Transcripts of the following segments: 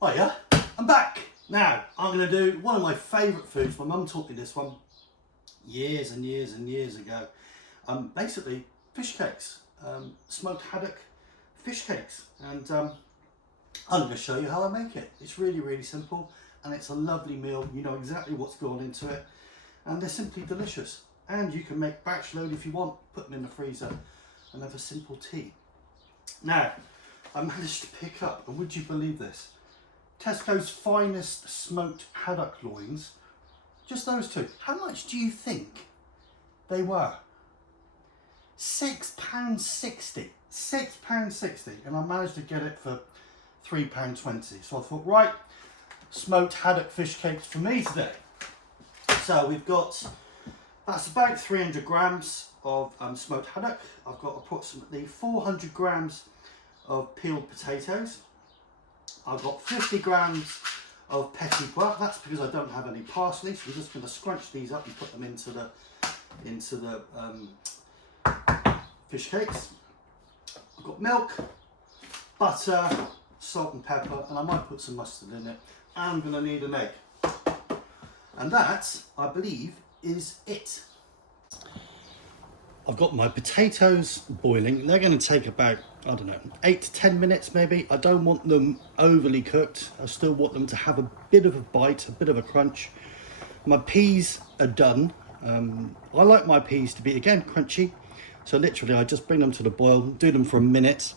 Hiya, I'm back. Now, I'm going to do one of my favourite foods. My mum taught me this one years and years and years ago. Basically, fish cakes, smoked haddock fish cakes. And I'm going to show you how I make it. It's really, really simple and it's a lovely meal. You know exactly what's gone into it and they're simply delicious. And you can make batch load if you want, put them in the freezer and have a simple tea. Now, I managed to pick up, and would you believe this? Tesco's finest smoked haddock loins, just those two. How much do you think they were? £6.60. £6.60, and I managed to get it for £3.20. So I thought, right, smoked haddock fish cakes for me today. So we've got, that's about 300 grams of smoked haddock. I've got approximately 400 grams of peeled potatoes. I've got 50 grams of petit pois. That's because I don't have any parsley, so I'm just going to scrunch these up and put them into the fish cakes. I've got milk, butter, salt and pepper, and I might put some mustard in it. And I'm going to need an egg. And that, I believe, is it. I've got my potatoes boiling. They're going to take about, I don't know, 8 to 10 minutes maybe. I don't want them overly cooked. I still want them to have a bit of a bite, a bit of a crunch. My peas are done. I like my peas to be, again, crunchy. So literally I just bring them to the boil, do them for a minute,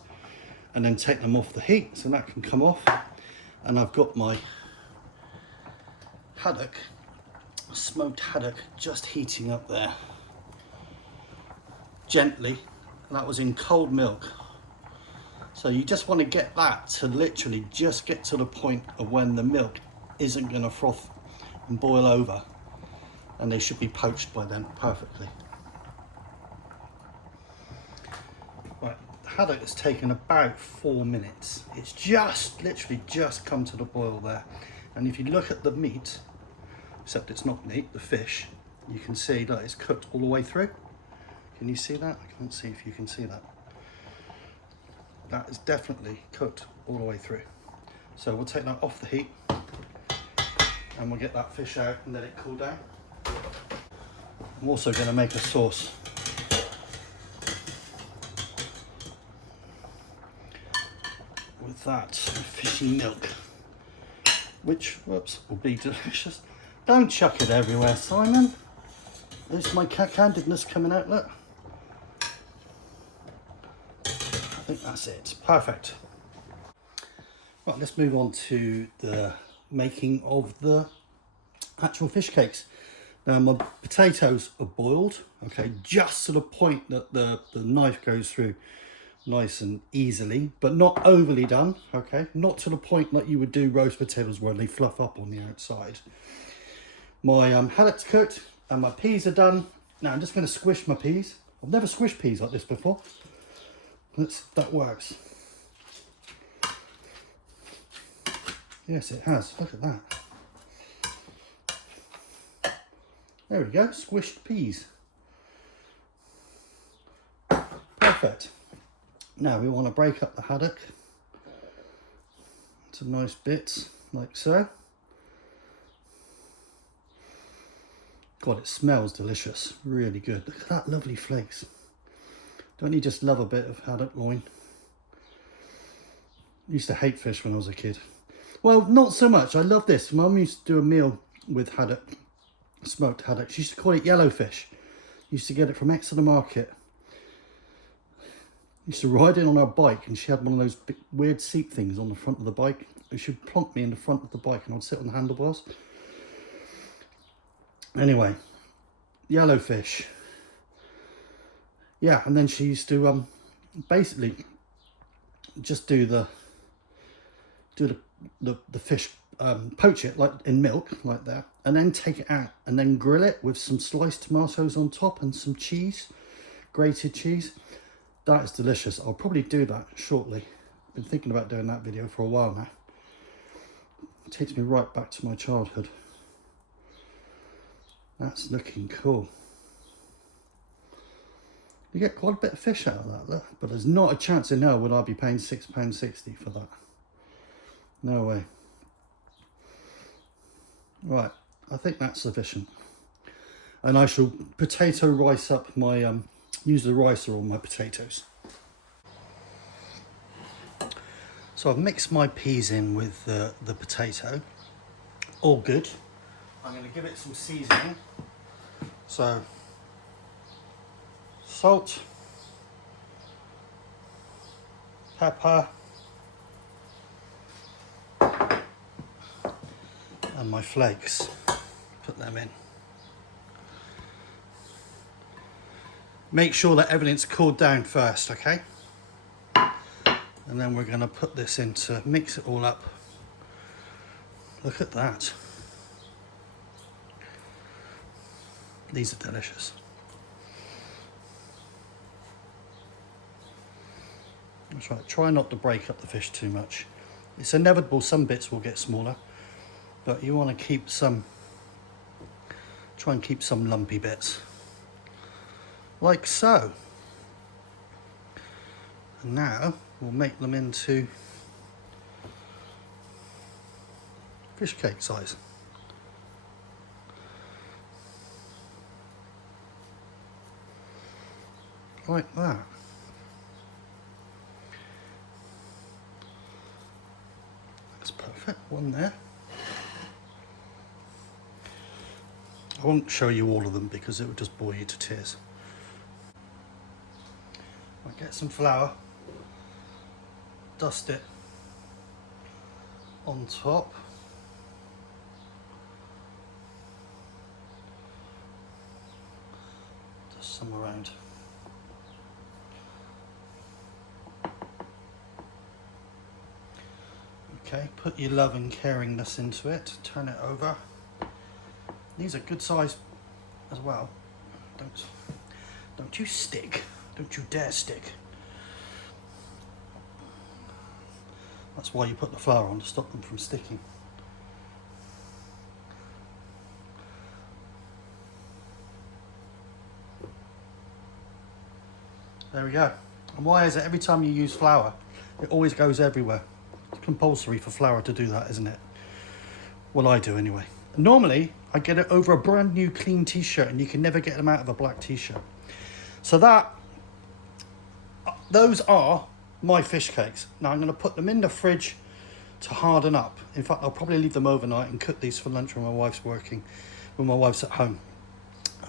and then take them off the heat so that can come off. And I've got my haddock, smoked haddock, just heating up there. Gently, that was in cold milk. So you just want to get that to literally just get to the point of when the milk isn't going to froth and boil over, and they should be poached by then perfectly. Right, the haddock has taken about 4 minutes. It's just literally just come to the boil there, and if you look at the meat, except it's not meat, the fish, you can see that it's cooked all the way through. Can you see that? I can't see if you can see that. That is definitely cooked all the way through. So we'll take that off the heat and we'll get that fish out and let it cool down. I'm also going to make a sauce. With that fishy milk, which, whoops, will be delicious. Don't chuck it everywhere, Simon. There's my candidness coming out, look. I think that's it. Perfect. Right, let's move on to the making of the actual fish cakes. Now my potatoes are boiled, okay, just to the point that the knife goes through nice and easily, but not overly done, okay? Not to the point that you would do roast potatoes where they fluff up on the outside. My haddock's cooked and my peas are done. Now I'm just going to squish my peas. I've never squished peas like this before. That works. Yes, it has. Look at that. There we go. Squished peas. Perfect. Now we want to break up the haddock into nice bits, like so. God, it smells delicious. Really good. Look at that lovely flakes. Don't you just love a bit of haddock loin? I used to hate fish when I was a kid. Well, not so much. I love this. Mum used to do a meal with haddock, smoked haddock. She used to call it yellowfish. Used to get it from Exeter Market. Used to ride in on her bike and she had one of those big, weird seat things on the front of the bike. She would plonk me in the front of the bike and I'd sit on the handlebars. Anyway, yellowfish. Yeah, and then she used to basically just do the fish, poach it like in milk like that, and then take it out and then grill it with some sliced tomatoes on top and some cheese, grated cheese. That is delicious. I'll probably do that shortly. I've been thinking about doing that video for a while now. It takes me right back to my childhood. That's looking cool. You get quite a bit of fish out of that, look. But there's not a chance in hell would I be paying £6.60 for that. No way. Right, I think that's sufficient. And I shall potato rice up my, use the ricer on my potatoes. So I've mixed my peas in with the potato. All good. I'm going to give it some seasoning. So, salt, pepper, and my flakes. Put them in. Make sure that everything's cooled down first, okay? And then we're going to put this into, mix it all up. Look at that. These are delicious. That's right, try not to break up the fish too much. It's inevitable some bits will get smaller, but you want to keep some, try and keep some lumpy bits. Like so. And now we'll make them into fish cake size. Like that. That's perfect, one there. I won't show you all of them because it would just bore you to tears. I'll get some flour, dust it on top. Dust some around. Okay, put your love and caringness into it, turn it over. These are good size as well. Don't you stick. Don't you dare stick. That's why you put the flour on, to stop them from sticking. There we go. And why is it every time you use flour, it always goes everywhere? It's compulsory for flour to do that, isn't it? Well, I do anyway. Normally, I get it over a brand new clean t-shirt and you can never get them out of a black t-shirt. So those are my fish cakes. Now I'm going to put them in the fridge to harden up. In fact, I'll probably leave them overnight and cook these for lunch when my wife's working, when my wife's at home.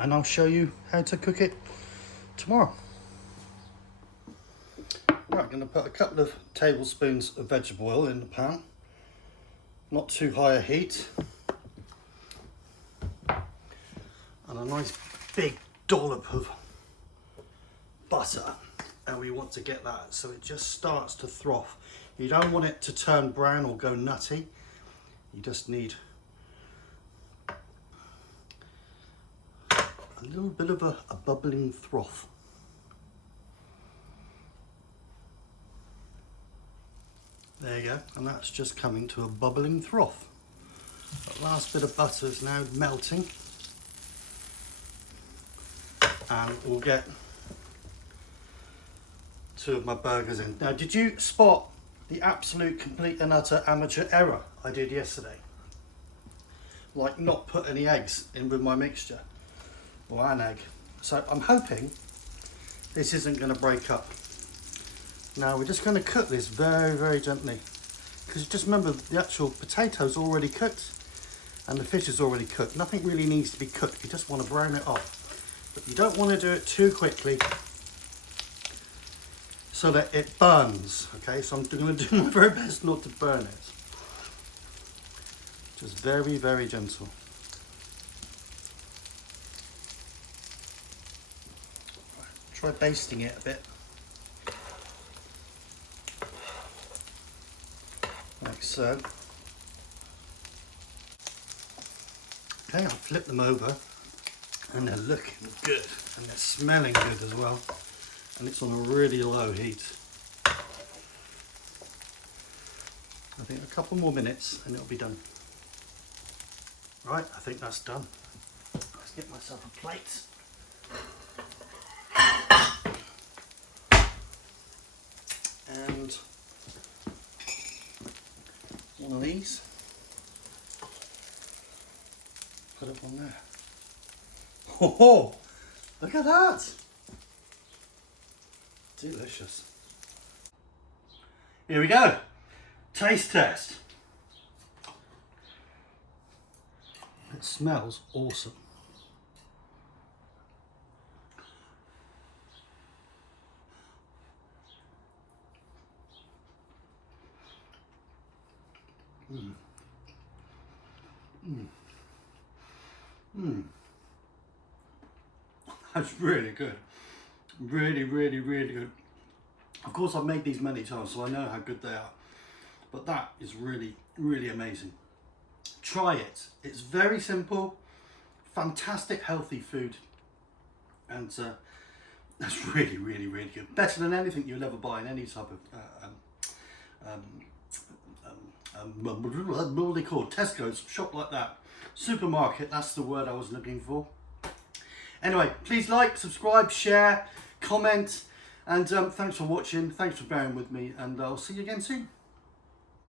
And I'll show you how to cook it tomorrow. Right, I'm going to put a couple of tablespoons of vegetable oil in the pan. Not too high a heat. And a nice big dollop of butter. And we want to get that so it just starts to froth. You don't want it to turn brown or go nutty. You just need a little bit of a bubbling froth. There you go, and that's just coming to a bubbling froth. That last bit of butter is now melting. And we'll get 2 of my burgers in. Now, did you spot the absolute complete and utter amateur error I did yesterday? Like not put any eggs in with my mixture, or an egg. So I'm hoping this isn't going to break up. Now we're just going to cook this very, very gently, because just remember the actual potato's already cooked and the fish is already cooked. Nothing really needs to be cooked, you just want to brown it up. But you don't want to do it too quickly so that it burns, okay? So I'm going to do my very best not to burn it. Just very, very gentle. Try basting it a bit. Like so. Okay, I'll flip them over and they're looking good and they're smelling good as well. And it's on a really low heat. I think a couple more minutes and it'll be done. Right, I think that's done. Let's get myself a plate. And one of these. put it on there. Oh, look at that. Delicious. Here we go. Taste test. It smells awesome. Mm. Mm. Mm. That's really good. Really, really, really good. Of course, I've made these many times, so I know how good they are. But that is really, really amazing. Try it. It's very simple, fantastic, healthy food. And that's really, really, really good. Better than anything you'll ever buy in any type of, what are they called? Tesco's, shop like that. Supermarket, that's the word I was looking for. Anyway, please like, subscribe, share, comment, and thanks for watching, thanks for bearing with me, and I'll see you again soon.